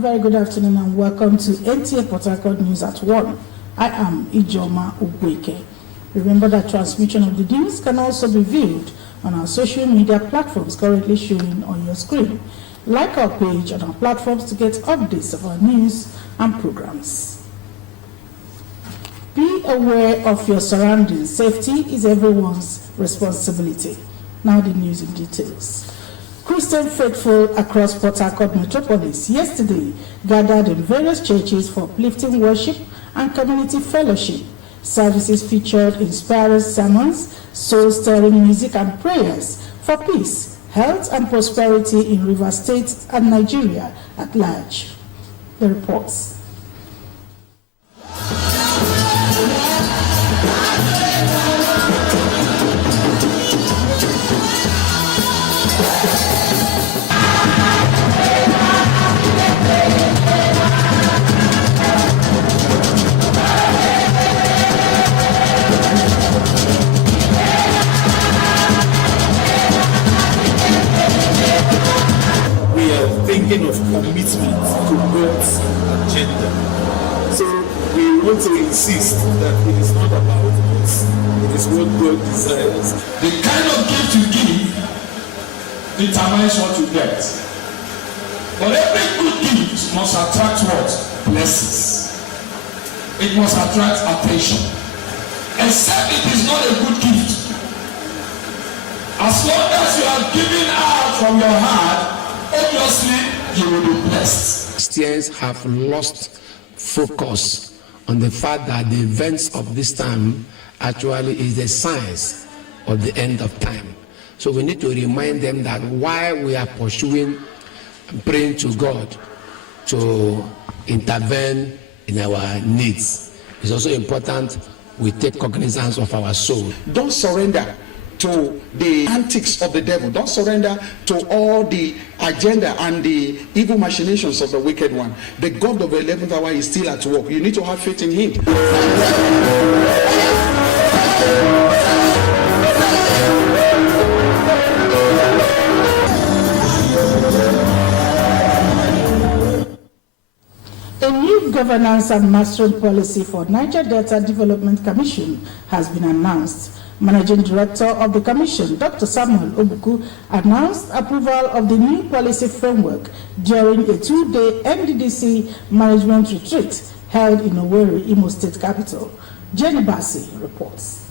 very good afternoon and welcome to NTA Port Harcourt News at 1. I am Ijoma Ugweke. Remember that transmission of the news can also be viewed on our social media platforms currently showing on your screen. Like our page on our platforms to get updates of our news and programs. Be aware of your surroundings. Safety is everyone's responsibility. Now the news in details. Christian faithful across Port Harcourt metropolis yesterday gathered in various churches for uplifting worship and community fellowship. Services featured inspiring sermons, soul-stirring music and prayers for peace, health and prosperity in Rivers State and Nigeria at large. The reports. Thinking of commitment to God's agenda. So we want to insist that it is not about us, it is what God desires. The kind of gift you give determines what you get. But every good gift must attract what? Blessings. It must attract attention. Except it is not a good gift. As long as you are giving out from your heart, obviously, you will be blessed. Christians have lost focus on the fact that the events of this time actually is the signs of the end of time. So we need to remind them that while we are pursuing and praying to God to intervene in our needs, it's also important we take cognizance of our soul. Don't surrender to the antics of the devil. Don't surrender to all the agenda and the evil machinations of the wicked one. The God of the 11th hour is still at work. You need to have faith in him. A new governance and mastering policy for Niger Delta Development Commission has been announced. Managing Director of the Commission, Dr. Samuel Obuku, announced approval of the new policy framework during a 2-day NDDC management retreat held in Owerri, Imo State capital. Jenny Bassi reports.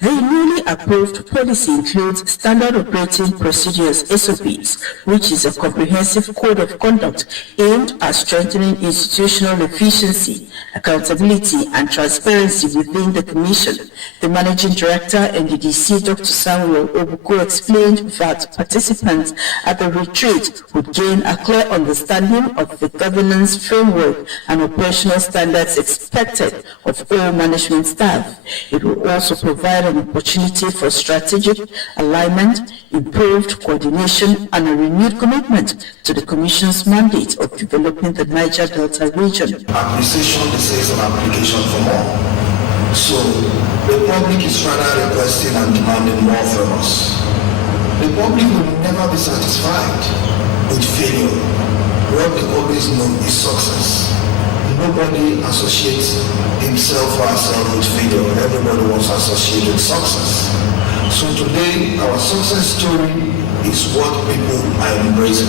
The newly approved policy includes Standard Operating Procedures (SOPs), which is a comprehensive code of conduct aimed at strengthening institutional efficiency, accountability, and transparency within the Commission. The Managing Director, NDDC, Dr. Samuel Obuku, explained that participants at the retreat would gain a clear understanding of the governance framework and operational standards expected of all management staff. It will also provide an opportunity for strategic alignment, improved coordination, and a renewed commitment to the Commission's mandate of developing the Niger Delta region. Appreciation is an application for more. So the public is rather requesting and demanding more from us. The public will never be satisfied with failure. What they always know is success. Nobody associates himself or herself with failure. Everybody wants to associate with success. So today, our success story is what people are embracing,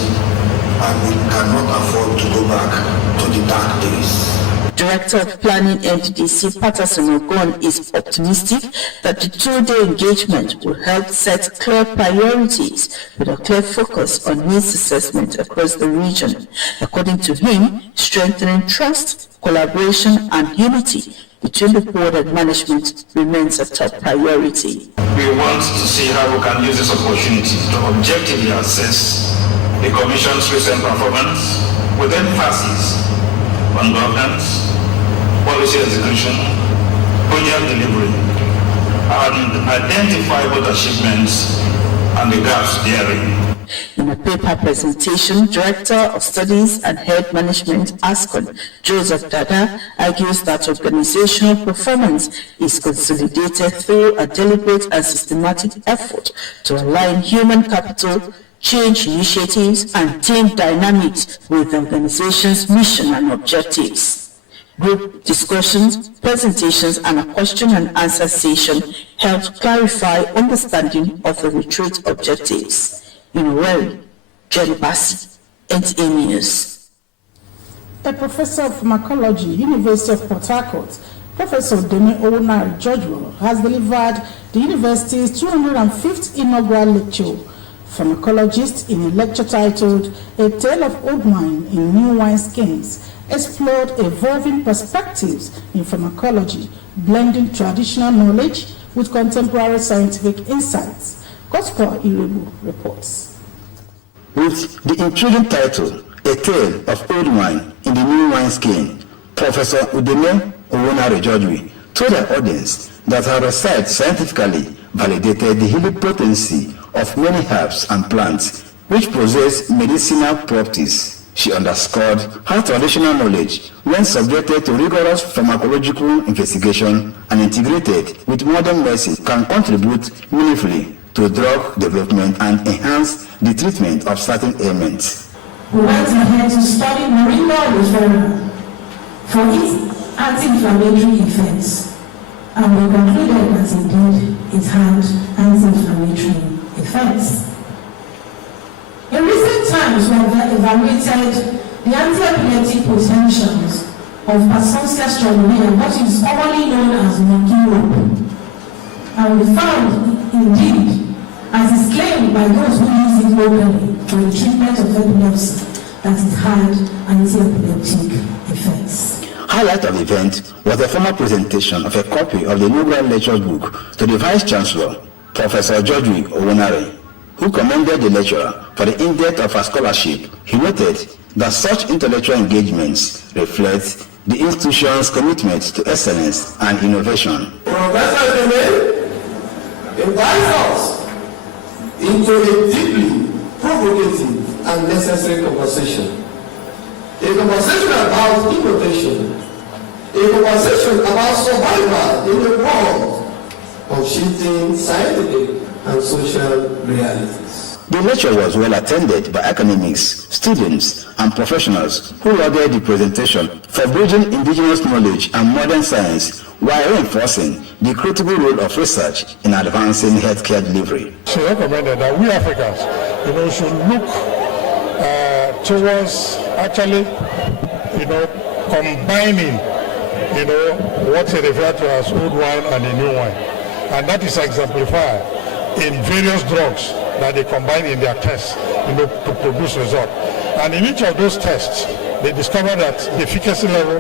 and we cannot afford to go back to the dark days. Director of Planning NDDC Patterson Ogon is optimistic that the 2-day engagement will help set clear priorities with a clear focus on needs assessment across the region. According to him, strengthening trust, collaboration, and unity between the board and management remains a top priority. We want to see how we can use this opportunity to objectively assess the Commission's recent performance with emphasis on governance, policy execution, project delivery, and identify both achievements and the gaps therein. In a paper presentation, Director of Studies and Health Management, ASCON, Joseph Dada, argues that organizational performance is consolidated through a deliberate and systematic effort to align human capital, change initiatives, and team dynamics with the organization's mission and objectives. Group discussions, presentations, and a question and answer session helped clarify understanding of the retreat objectives. In Owerri, Jerry Bassi, NTA News. A professor of pharmacology, University of Port Harcourt, Professor Demi Owonari George, has delivered the university's 205th inaugural lecture, Pharmacologist, in a lecture titled A Tale of Old Wine in New Wine Skins, explored evolving perspectives in pharmacology, blending traditional knowledge with contemporary scientific insights. Gospel Irebu reports. With the intriguing title, A Tale of Old Wine in the New Wine Skin, Professor Udeme Owonari George told the audience that her research scientifically validated the healing potency of many herbs and plants which possess medicinal properties. She underscored how traditional knowledge, when subjected to rigorous pharmacological investigation and integrated with modern medicine, can contribute meaningfully to drug development and enhance the treatment of certain ailments. We went ahead to study moringa oleifera for its anti-inflammatory effects, and we concluded that indeed it had anti-inflammatory effects. In recent times, we have evaluated the anti-epileptic potentials of Parsonsia strongyloides, what is commonly known as monkey rope, and we found indeed, as is claimed by those who use it locally for the treatment of epilepsy, that it had anti-epileptic effects. Highlight of the event was a formal presentation of a copy of the inaugural lecture book to the Vice Chancellor, Professor George Owonari, who commended the lecturer for the in-depth of her scholarship. He noted that such intellectual engagements reflect the institution's commitment to excellence and innovation. Professor Deme invites us into a deeply provocative and necessary conversation. A conversation about innovation. A conversation about survival in a world of shifting scientific and social realities. The lecture was well attended by academics, students, and professionals who lauded the presentation for bridging indigenous knowledge and modern science while reinforcing the critical role of research in advancing healthcare delivery. She recommended that we Africans, should look towards actually, combining, what they refer to as old wine and the new wine, and that is exemplified in various drugs that they combine in their tests, to produce results. And in each of those tests, they discovered that the efficacy level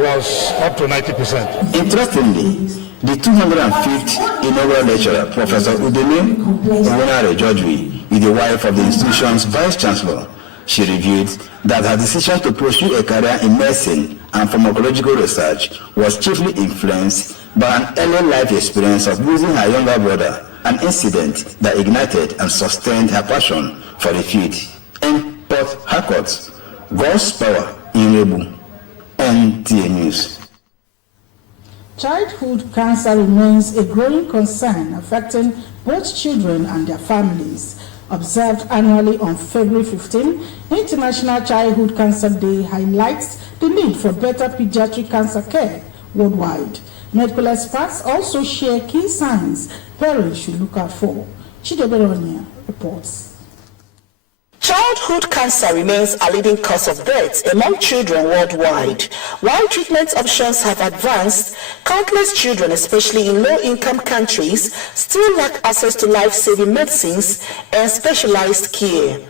was up to 90%. Interestingly, the 205th inaugural lecturer, Professor Udeme Owonari George, is the wife of the institution's Vice Chancellor. She revealed that her decision to pursue a career in medicine and pharmacological research was chiefly influenced by an early life experience of losing her younger brother, an incident that ignited and sustained her passion for the field. In Port Harcourt, God's Power Irebu, NTA News. Childhood cancer remains a growing concern affecting both children and their families. Observed annually on February 15, International Childhood Cancer Day highlights the need for better pediatric cancer care worldwide. Medical experts also share key signs parents should look out for. Chidoberonia reports. Childhood cancer remains a leading cause of death among children worldwide. While treatment options have advanced, countless children, especially in low-income countries, still lack access to life-saving medicines and specialized care.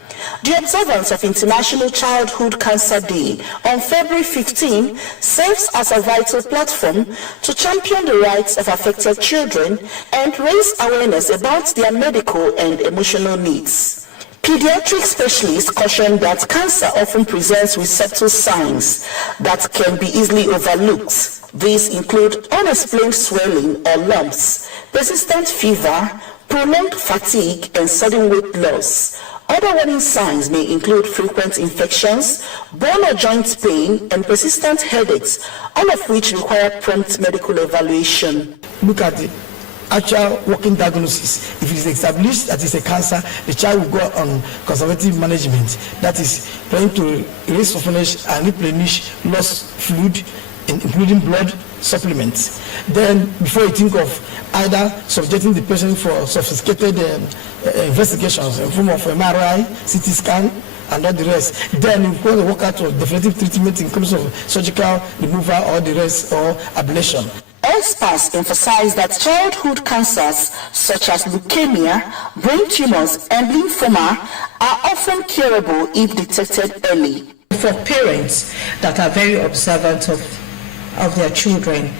The observance of International Childhood Cancer Day on February 15 serves as a vital platform to champion the rights of affected children and raise awareness about their medical and emotional needs. Pediatric specialists caution that cancer often presents with subtle signs that can be easily overlooked. These include unexplained swelling or lumps, persistent fever, prolonged fatigue, and sudden weight loss. Other warning signs may include frequent infections, bone or joint pain, and persistent headaches, all of which require prompt medical evaluation. Look at the actual working diagnosis. If it is established that it's a cancer, the child will go on conservative management, that is trying to erase surface and replenish lost fluid, including blood supplements. Then before you think of either subjecting the patient for sophisticated investigations in form of MRI, CT scan, and all the rest, then you go to work out of definitive treatment in terms of surgical removal or the rest, or ablation. Experts emphasize that childhood cancers such as leukemia, brain tumors, and lymphoma are often curable if detected early. For parents that are very observant of their children,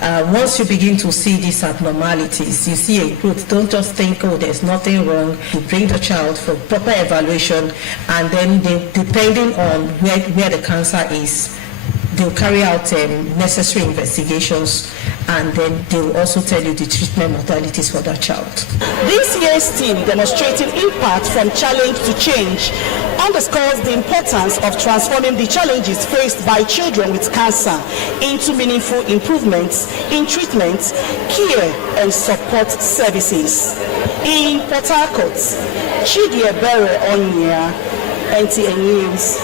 once you begin to see these abnormalities, you see a growth, don't just think, oh, there's nothing wrong. You bring the child for proper evaluation, and then depending on where the cancer is, they'll carry out necessary investigations, and then they'll also tell you the treatment modalities for that child. This year's theme, demonstrating impact from challenge to change, underscores the importance of transforming the challenges faced by children with cancer into meaningful improvements in treatment, care, and support services. In Port Harcourt, Chidie Ebere Onyia, NTN News.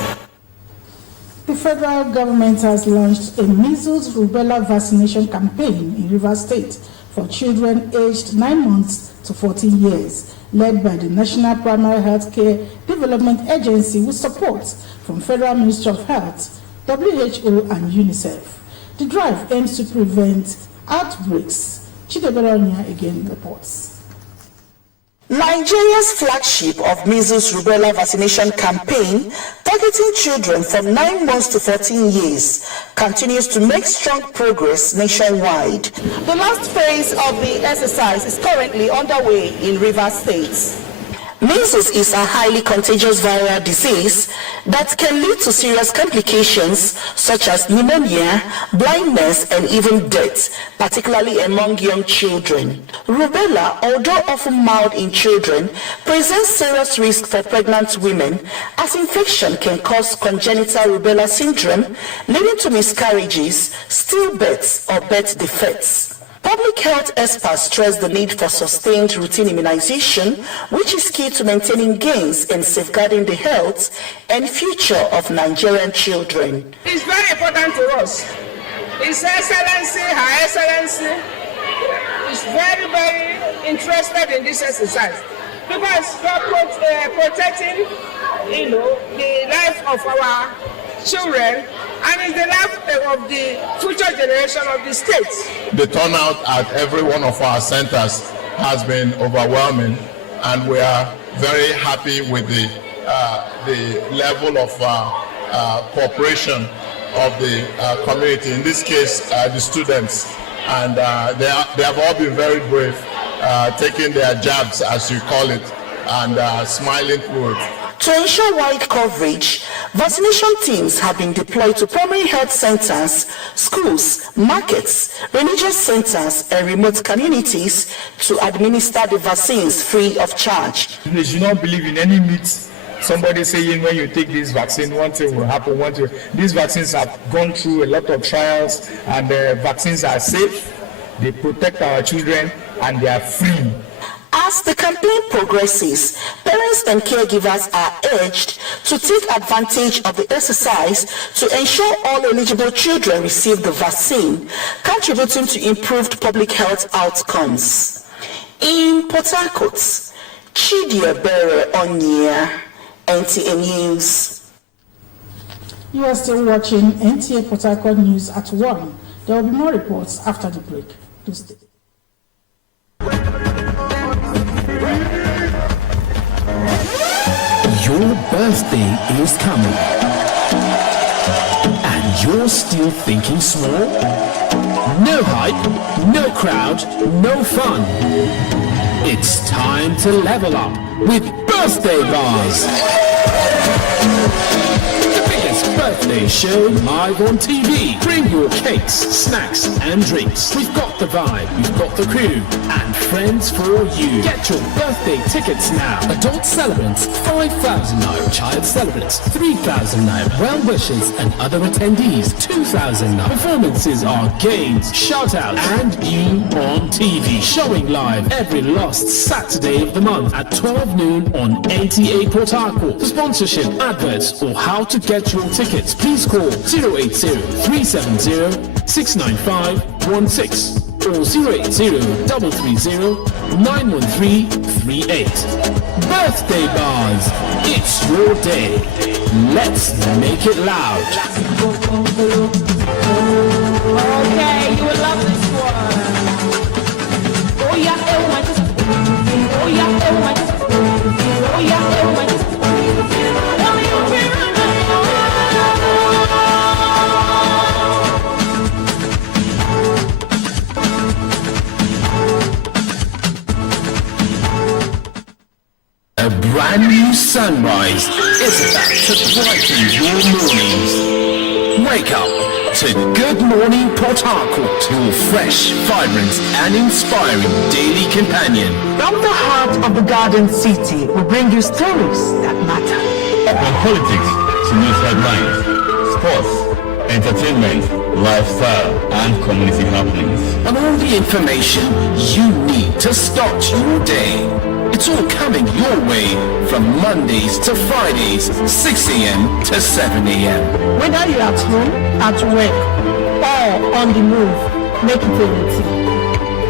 The federal government has launched a measles rubella vaccination campaign in Rivers State for children aged 9 months to 14 years, led by the National Primary Health Care Development Agency with support from Federal Ministry of Health, WHO, and UNICEF. The drive aims to prevent outbreaks. Chidie Ebere Onyia again reports. Nigeria's flagship of measles rubella vaccination campaign, targeting children from 9 months to 14 years, continues to make strong progress nationwide. The last phase of the exercise is currently underway in Rivers State. Measles is a highly contagious viral disease that can lead to serious complications such as pneumonia, blindness, and even death, particularly among young children. Rubella, although often mild in children, presents serious risk for pregnant women, as infection can cause congenital rubella syndrome, leading to miscarriages, stillbirths, or birth defects. Public health experts stress the need for sustained routine immunization, which is key to maintaining gains and safeguarding the health and future of Nigerian children. It's very important to us. His Excellency, Her Excellency, is very, very interested in this exercise because we are protecting, the life of our children, and it's the life of the future generation of the state. The turnout at every one of our centers has been overwhelming, and we are very happy with the level of cooperation of the community. In this case, the students, and they have all been very brave, taking their jabs, as you call it, and smiling through it. To ensure wide coverage, vaccination teams have been deployed to primary health centers, schools, markets, religious centers, and remote communities to administer the vaccines free of charge. They should not believe in any myths. Somebody saying when you take this vaccine, one thing will happen. These vaccines have gone through a lot of trials, and the vaccines are safe, they protect our children, and they are free. As the campaign progresses, parents and caregivers are urged to take advantage of the exercise to ensure all eligible children receive the vaccine, contributing to improved public health outcomes. In Port Harcourt, Chidie Ebere Onyia, NTA News. You are still watching NTA Port Harcourt News at 1. There will be more reports after the break. Please stay. Your birthday is coming, and you're still thinking small? No hype, no crowd, no fun. It's time to level up with Birthday Bars. The biggest birthday show live on TV. Bring your cakes, snacks and drinks. We've got the vibe, we've got the crew and friends for you. Get your birthday tickets now. Adult celebrants 5,000 naira, child celebrants 3,000 naira, well wishers and other attendees 2,000 naira. Performances are games, shout outs and you on TV. Showing live every last Saturday of the month at 12 noon on NTA Port Harcourt. For sponsorship, adverts or how to get your tickets, please call 080-370-69516 or 080-330-91338. Birthday bars, it's your day. Let's make it loud. Okay, you will love this one. Oh yeah, oh my God. Oh yeah, oh my God. Oh yeah, oh my God. A brand new sunrise is about to brighten your mornings. Wake up to Good Morning Port Harcourt, your fresh, vibrant and inspiring daily companion. From the heart of the Garden City, we bring you stories that matter. From politics to news headlines, sports, entertainment, lifestyle, and community happenings. And all the information you need to start your day. It's all coming your way from Mondays to Fridays, 6 a.m. to 7 a.m. Whether you're at home, at work, or on the move, make it a routine.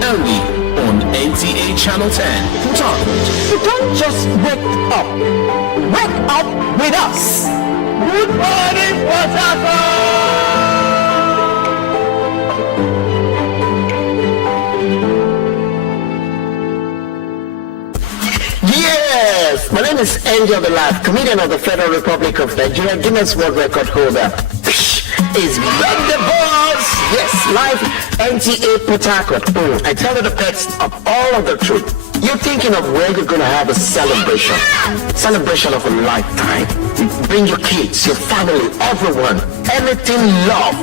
Only on NTA Channel 10, Port Harcourt. You don't just wake up with us. Good morning, Port Harcourt! Yes, my name is Angel the Life, comedian of the Federal Republic of Nigeria, Guinness World Record holder. Is Back the Boss! Yes, live NTA Port Harcourt. I tell you the best of all of the truth. You're thinking of where you're going to have a celebration of a lifetime. Bring your kids, your family, everyone, anything love.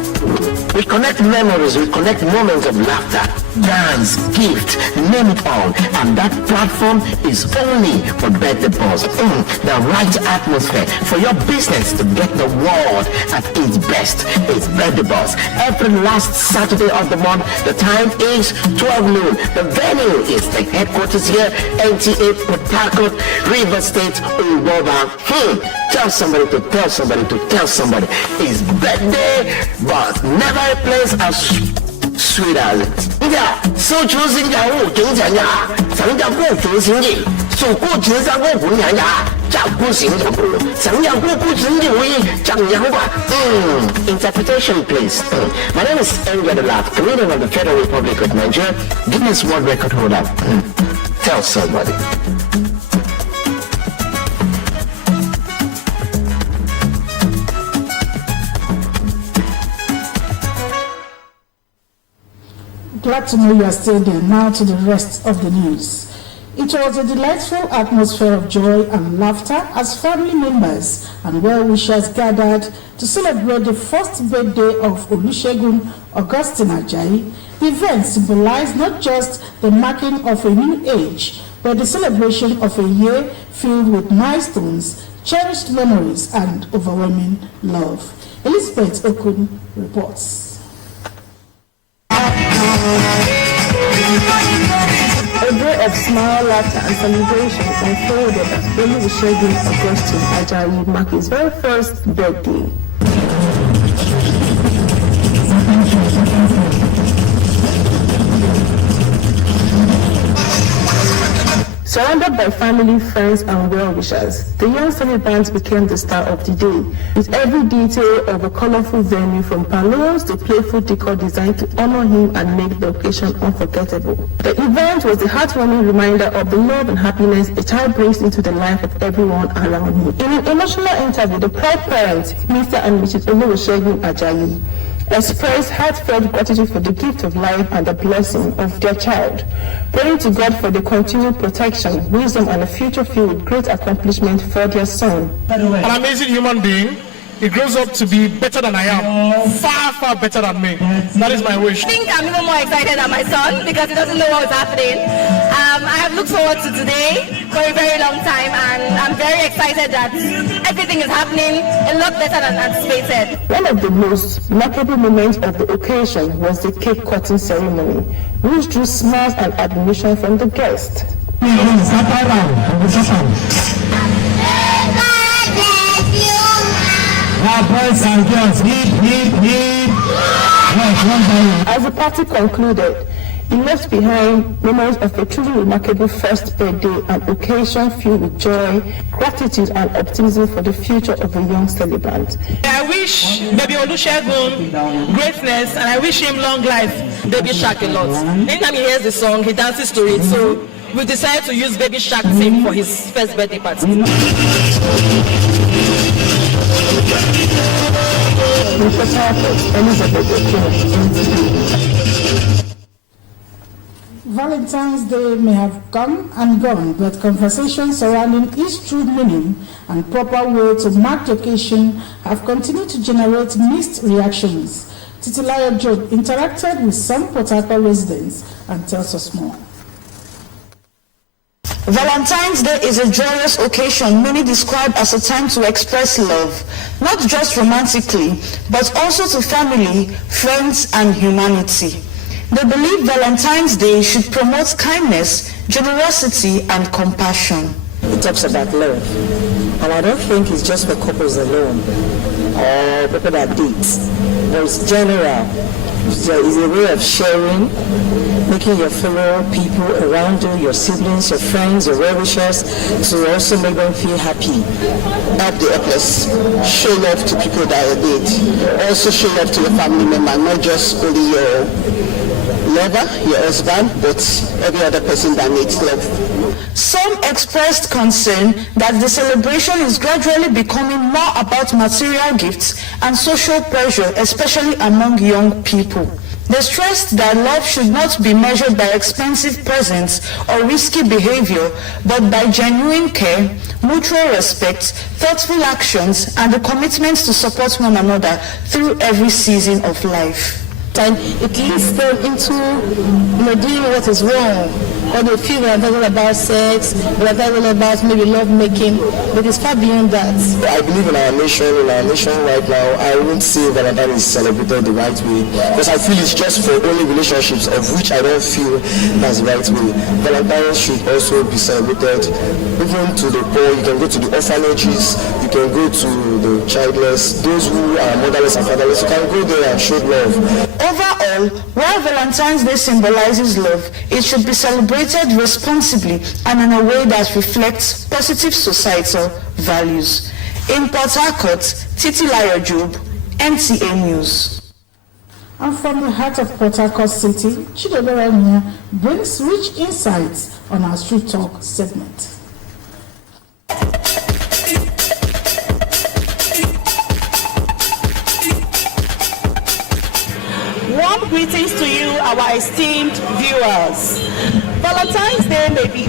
We connect memories, we connect moments of laughter, dance, gift, name it all. And that platform is only for Birthday Boss. The right atmosphere for your business to get the world at its best is Birthday Boss. Every last Saturday of the month, the time is 12 noon. The venue is the headquarters here, NTA Port Harcourt, River State, Uboba. Tell somebody to tell somebody to tell somebody. It's Birthday Boss. Never a place as sweet as it. Yeah, so choosing the whole thing, some of the choosing it. So good to the whole interpretation, please. My name is Angel the Laugh, comedian of the Federal Republic of Nigeria, Guinness World Record holder. Tell somebody. Glad to know you are still there. Now to the rest of the news. It was a delightful atmosphere of joy and laughter as family members and well-wishers gathered to celebrate the first birthday of Olusegun Augustine Ajayi. The event symbolized not just the marking of a new age, but the celebration of a year filled with milestones, cherished memories, and overwhelming love. Elizabeth Okun reports. A day of smile, laughter, and celebration unfolded as Olusegun Augustine Ajayi marked his very first birthday. Surrounded by family, friends, and well-wishers, the young celebrant became the star of the day, with every detail of a colorful venue from balloons to playful decor designed to honor him and make the occasion unforgettable. The event was a heartwarming reminder of the love and happiness a child brings into the life of everyone around him. In an emotional interview, the proud parents, Mr. and Mrs. Olusegun Ajayi, expressed heartfelt gratitude for the gift of life and the blessing of their child, praying to God for the continued protection, wisdom, and a future filled with great accomplishment for their son. An amazing human being, he grows up to be better than I am, far, far better than me. That is my wish. I think I'm even more excited than my son because he doesn't know what's happening. I have looked forward to today for a very long time, and I'm very excited that everything is happening a lot better than anticipated. One of the most remarkable moments of the occasion was the cake cutting ceremony, which drew smiles and admiration from the guests. As the party concluded, he left behind memories of a truly remarkable first birthday, an occasion filled with joy, gratitude, and optimism for the future of the young celebrant. I wish Baby Olusegun greatness, and I wish him long life. Baby Shark a lot. Anytime he hears the song, he dances to it. So we decided to use Baby Shark theme for his first birthday party. Valentine's Day may have come and gone, but conversations surrounding its true meaning and proper way to mark the occasion have continued to generate mixed reactions. Titilayo Job interacted with some Port Harcourt residents and tells us more. Valentine's Day is a joyous occasion many describe as a time to express love, not just romantically, but also to family, friends, and humanity. They believe Valentine's Day should promote kindness, generosity, and compassion. It talks about love, and I don't think it's just for couples alone or people that date, but it's general. It's a way of sharing, making your fellow people around you, your siblings, your friends, your well-wishers, to also make them feel happy. Help the helpless, show love to people that are dead. Also show love to your family member, not just only your lover, your husband, but every other person that needs love. Some expressed concern that the celebration is gradually becoming more about material gifts and social pressure, especially among young people. They stressed that love should not be measured by expensive presents or risky behavior, but by genuine care, mutual respect, thoughtful actions, and the commitment to support one another through every season of life. And it leads them into doing what is wrong, or they feel they're talking about sex, they're talking about maybe love making, but it's far beyond that. I believe in our nation right now, I won't say Valentine is celebrated the right way, because I feel it's just for only relationships, of which I don't feel that's the right way. Valentine should also be celebrated even to the poor. You can go to the orphanages, you can go to the childless, those who are motherless and fatherless, you can go there and show love. Overall, while Valentine's Day symbolizes love, it should be celebrated responsibly and in a way that reflects positive societal values. In Port Harcourt, Titilayo Job, NTA News. And from the heart of Port Harcourt City, Chidebere Nya brings rich insights on our Street Talk segment. Warm greetings to you, our esteemed viewers. Valentine's Day may be